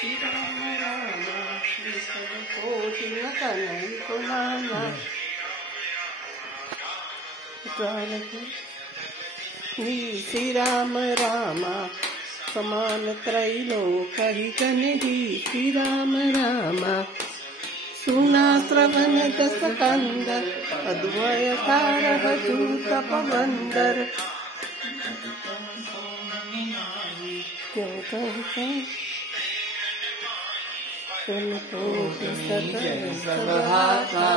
श्री राम राम कोटि न कनई को नाना श्री राम राम समान त्रैलोक हितनिधि श्री राम राम सुना श्रवण दस कंदर अद्वय कारक दूत पवंदर क्यों कहते सदा